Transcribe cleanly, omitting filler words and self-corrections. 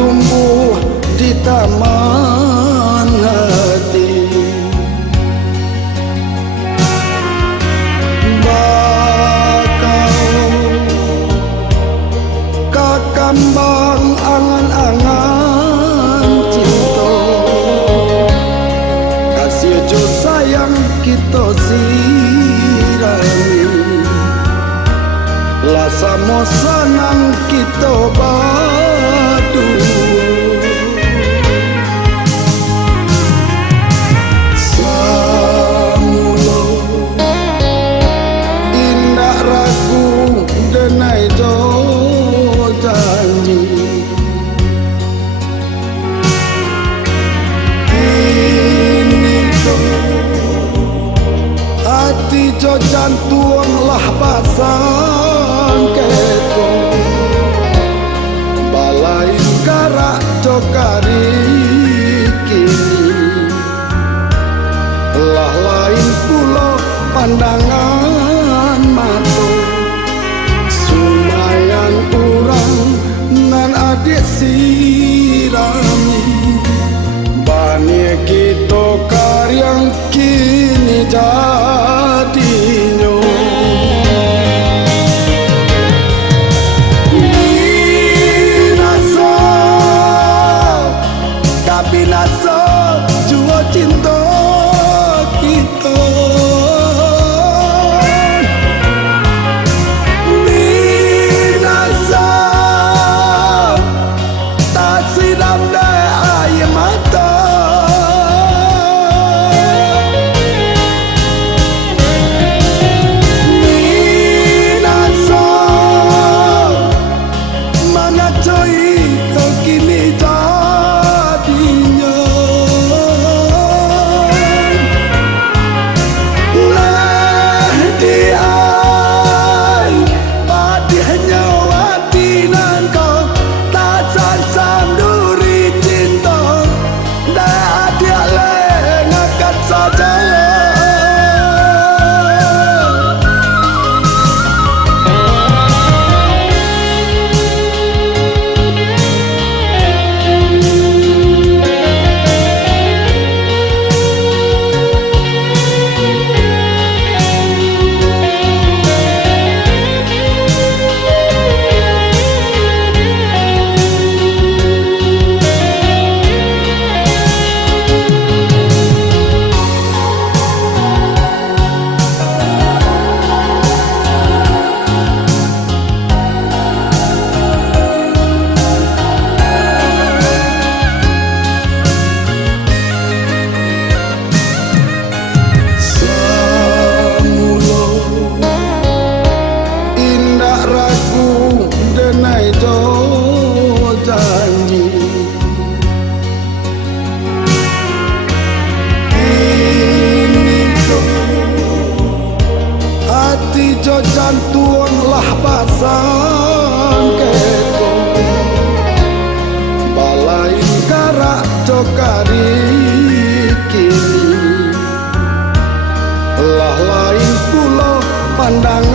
tumbuh di taman hati. Bakau kakambang angan-angan cinta, kasih jo sayang kita sirami, lasa mo sanang kita badu. Samulo indah ragu denai jo janji, ini jo hati jo jantung lah pasang keto, balai karak cokari kini, lah lain pulau pandangan mata, sumayan kurang nan adik sirami, bani kita karyang kini jadinya. Binasa jua cinta kita, binasa tak siram daya air mata. Binasa mana coy kau kini denai jo janji, ini jo hati jo jantung lah pasang keto, balai karak cokari kini, lah lain pulau pandang